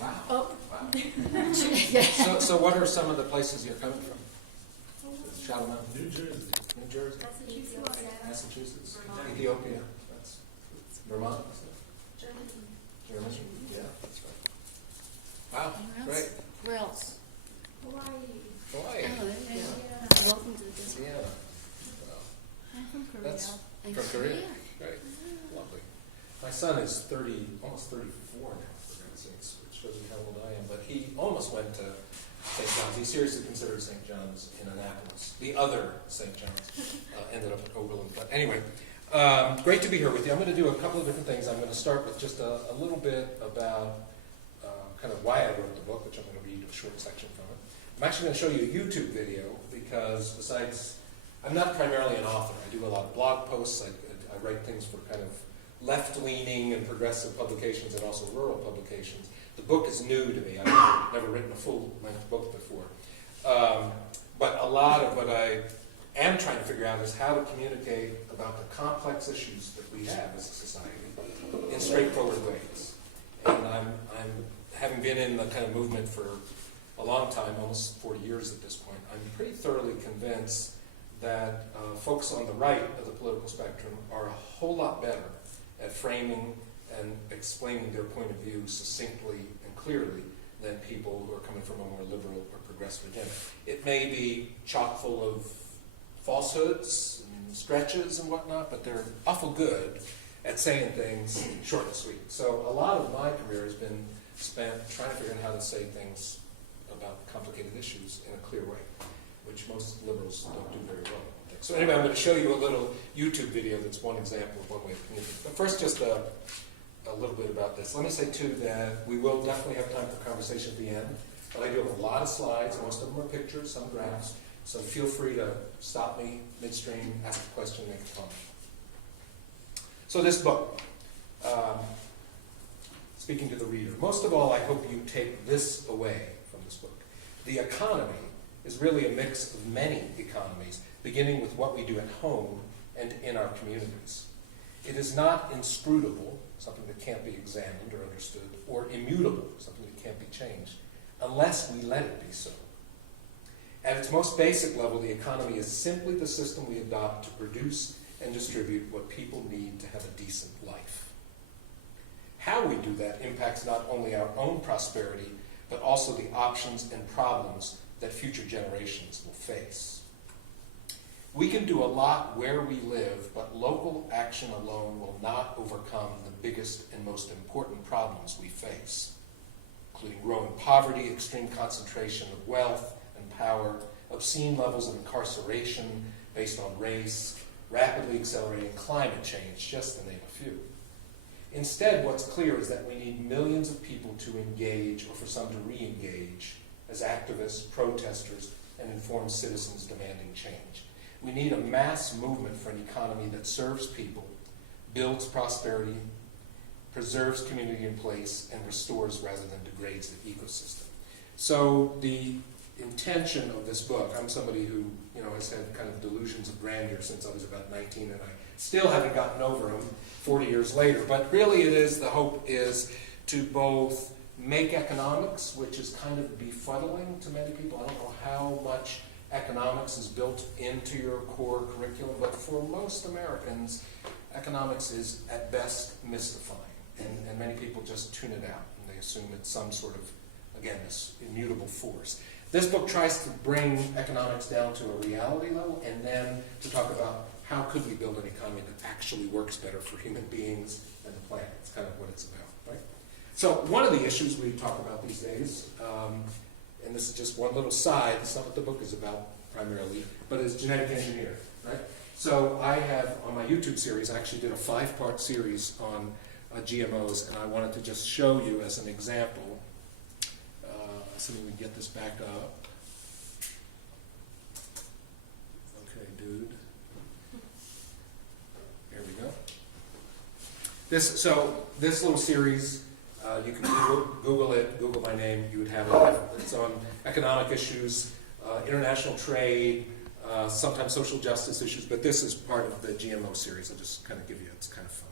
Wow. Oh. Wow. Yeah. So what are some of the places you're coming from? Shadow Mountain? New Jersey. New Jersey? Massachusetts. Massachusetts? Vermont. Ethiopia? That's Vermont? Germany. Germany? Yeah, that's right. Wow, great. Where else? Hawaii. Hawaii? Oh, there you go. Yeah. Welcome to the district. Indiana? Wow. I'm from Korea. That's And from Korea? Korea. Great. Lovely. My son is 30, almost 34 now, for God's sakes, which shows you how old I am. But he almost went to St. John's. He seriously considered St. John's in Annapolis. The other St. John's ended up at Oberlin. But anyway, great to be here with you. I'm going to do a couple of different things. I'm going to start with just a little bit about kind of why I wrote the book, which I'm going to read a short section from it. I'm actually going to show you a YouTube video because besides, I'm not primarily an author. I do a lot of blog posts. I write things for kind of left-leaning and progressive publications and also rural publications. The book is new to me. I've never written a full-length book before. But a lot of what I am trying to figure out is how to communicate about the complex issues that we have as a society in straightforward ways. And I'm having been in the kind of movement for a long time, almost 40 years at this point, I'm pretty thoroughly convinced that folks on the right of the political spectrum are a whole lot better at framing and explaining their point of view succinctly and clearly than people who are coming from a more liberal or progressive agenda. It may be chock full of falsehoods and stretches and whatnot, but they're awful good at saying things short and sweet. So a lot of my career has been spent trying to figure out how to say things about complicated issues in a clear way, which most liberals don't do very well. So anyway, I'm going to show you a little YouTube video that's one example of one way of communicating. But first, just a little bit about this. Let me say, too, that we will definitely have time for conversation at the end, but I do have a lot of slides. Most of them are pictures, some graphs, so feel free to stop me midstream, ask a question, make a comment. So this book, speaking to the reader. Most of all, I hope you take this away from this book. The economy is really a mix of many economies, beginning with what we do at home and in our communities. It is not inscrutable, something that can't be examined or understood, or immutable, something that can't be changed, unless we let it be so. At its most basic level, the economy is simply the system we adopt to produce and distribute what people need to have a decent life. How we do that impacts not only our own prosperity, but also the options and problems that future generations will face. We can do a lot where we live, but local action alone will not overcome the biggest and most important problems we face, including growing poverty, extreme concentration of wealth and power, obscene levels of incarceration based on race, rapidly accelerating climate change, just to name a few. Instead, what's clear is that we need millions of people to engage, or for some to re-engage, as activists, protesters, and informed citizens demanding change. We need a mass movement for an economy that serves people, builds prosperity, preserves community in place, and restores rather than degrades the ecosystem. So the intention of this book, I'm somebody who has had kind of delusions of grandeur since I was about 19, and I still haven't gotten over them 40 years later. But really the hope is to both make economics, which is kind of befuddling to many people. I don't know how much economics is built into your core curriculum, but for most Americans, economics is at best mystifying. And many people just tune it out, and they assume it's some sort of, again, this immutable force. This book tries to bring economics down to a reality level, and then to talk about how could we build an economy that actually works better for human beings and the planet. It's kind of what it's about, right? So one of the issues we talk about these days, and this is just one little side, it's not what the book is about primarily, but is genetic engineering, right? So I have, on my YouTube series, I actually did a 5-part series on GMOs, and I wanted to just show you as an example, assuming we get this back up. Okay, dude. Here we go. This little series, you can Google it, Google my name, you would have it. It's on economic issues, international trade, sometimes social justice issues, but this is part of the GMO series. I'll just kind of give you, it's kind of fun.